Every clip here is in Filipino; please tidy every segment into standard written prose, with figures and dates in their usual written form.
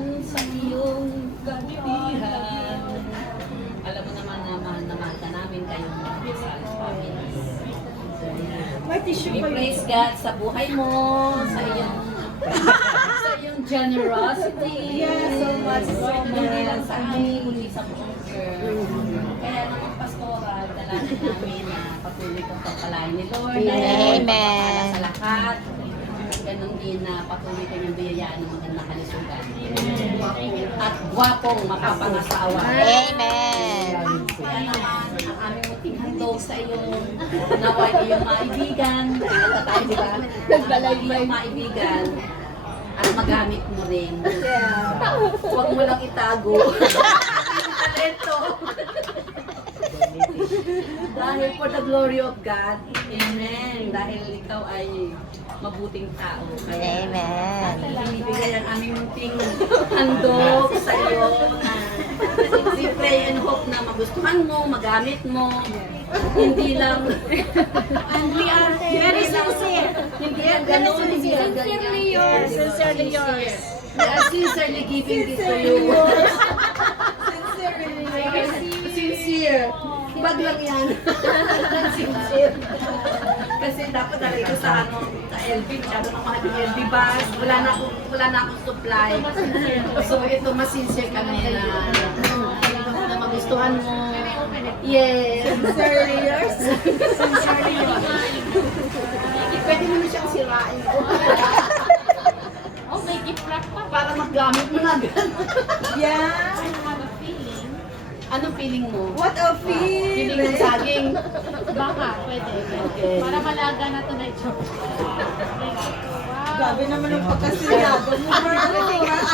naman sa iyong kabutihan. Alam mo naman na mahal na mahal ka namin kayong mga Rizal family. May tissue We pa praise God sa buhay mo, sa iyong generosity. Yeah, so much, so Hindi lang much. sa amin, kundi sa buong girl. Kaya naman, pastoral, dalangin namin na patuloy kong pagpalain ni Lord. Amen. Pagpapala sa lahat. Ganon din na patuloy kanyang biyayaan ng magandang kalusugan. At gwapong makapangasawa. Amen. Kaya naman, ang aming muting handog sa iyong naway iyong maibigan. Kaya tayo, di ba? Nagbalay iyong maibigan. At magamit mo rin. Huwag mo lang itago. Yung talento. Dahil for the glory of God. Amen. Dahil ikaw ay mabuting tao. Kaya, Amen. ibigay ang aming munting handog sa iyo na we pray and hope na magustuhan mo, magamit mo. Hindi lang, and we are very sincere. Hindi lang ganun, hindi lang ganyan. Sincerely yours. Sincerely yours. We are sincerely giving this to you. Sincere. Bag lang yan. Sincere. Kasi dapat talaga ito sa sa LB, masyado ng mahal yung LB bag. Wala na akong supply. So ito mas sincere kami na magustuhan mo. Yes. Sincerely yours. Sincerely yours. Pwede mo na siyang sirain ko. Oh, may gift wrap pa. Para magamit mo na agad. Yeah. I have a feeling. Anong feeling mo? What a Feeling feeling. ng saging. Baka, pwede. Okay. Para malaga na to na ito. Grabe naman ang pagkasilyado mo.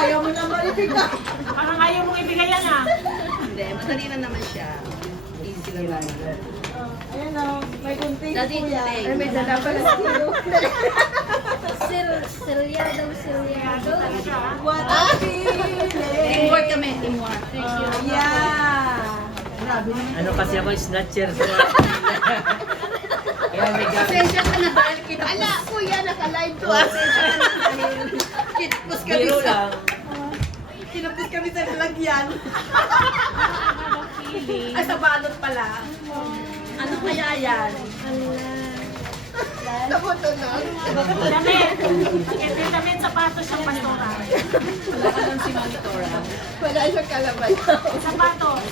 Ayaw mo naman ibigay. Parang ayaw mong ibigay yan ah. Hindi, madali na naman siya. Easy lang naman. Ayan o, may kunting Daddy, kuya. kunting. Ay, may dala pala Silyado. What a feeling. Teamwork kami, teamwork. Yeah. Grabe naman. Ano kasi ako, snatcher. Kaya may gamit. Pasensya ka na dahil kita. Ala, kuya, naka-live to. Pasensya ka na dahil kitpos kami Biro sa... lang. Kinapos kami sa lalagyan. Ay, sa balot pala. Ano kaya yan? Nabutunog. Damit. Ito yung damit sapatos ng pastora. Wala ka lang si Monitora. Wala siyang kalaban. Sapatos.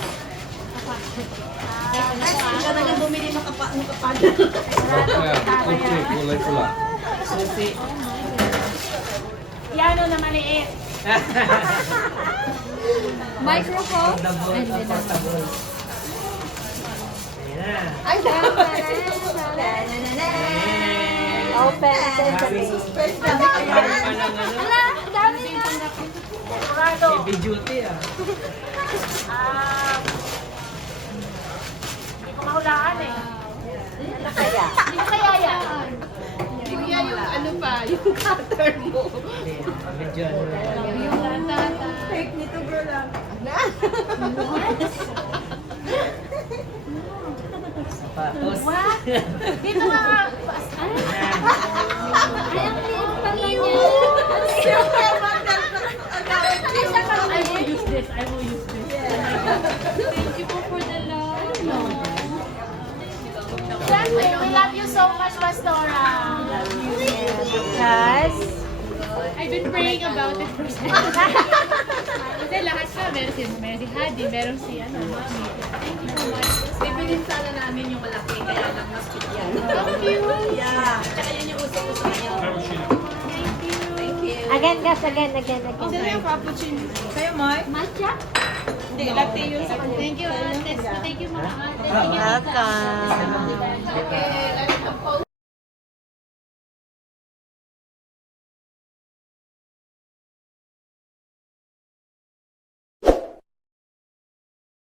Ikaw na lang bumili ng kapal. Okay, kulay pula. Susi. Piano na maliit. Microphone. Portable. Ayan na. Ay, Open. Daming suspense na daming palang ano. Dami nga. Sigurado. Heavy duty ah. Hindi ko mahulaan eh. Ano kaya? Hindi ko kaya yan. Kuya, yung ano pa, yung cutter mo. Medyo ano. Fake nito, girl. Sapatos. What? Dito nga nga. Ay, ang liit pala niya. I will use this. I will use this. Thank you po for the love. Siyempre, we love you so much, Pastora. Because I've been praying about it for Kasi lahat na, meron si Hadi, meron si Mami. Thank you so much. Bibilin sana namin yung malaki, kaya lang mas yan. Thank you. Yeah. Tsaka yun yung uso-uso ngayon. Thank you. Thank you. again, guys, again. Sino yung cappuccino? Kayo, Mike? Matcha? Hindi, latte yun sa kanya. Thank you, ate. Thank you, mga ate. Thank you, tita. Welcome. Okay, let's compose